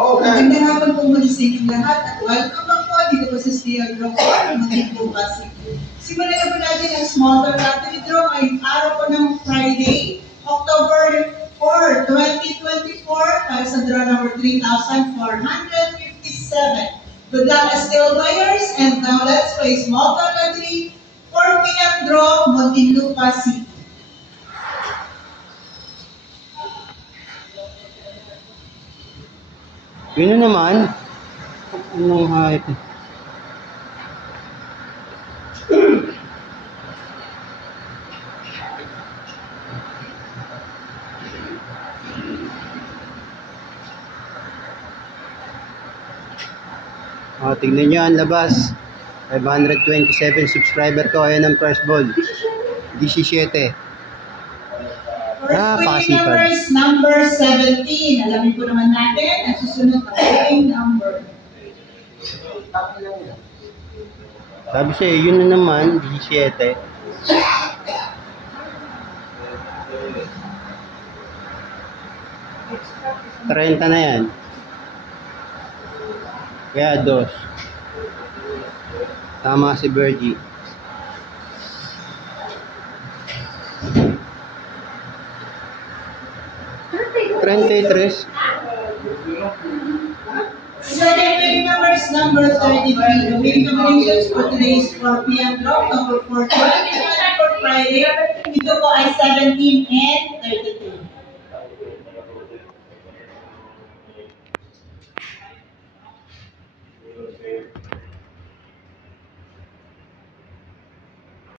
Magandang hapon po muli sa inyong lahat at welcome back po dito po sa Steer Draw po ng bukas. Simulan na po natin ang small door lottery draw ngayong araw po ng Friday, October 4, 2024 para sa draw number 3,457. Good luck as still buyers, and now let's play small door lottery 4 p.m. draw, Muntinlupa City. Yun na naman. Anong hype? Tignan nyo ang labas. 527 subscriber ko. Ayan ang first ball. 17. First winning numbers, number 17. Alamin po naman natin ang susunod na winning number. Sabi sa'yo, yun na naman, 17. Trenta na yan. Kaya 2. Tama si Bergie. Second winning numbers, number 33. The winning combinations for today's 4 p.m. draw, number 4, 2024 Friday. Ito po ay 17 and 33.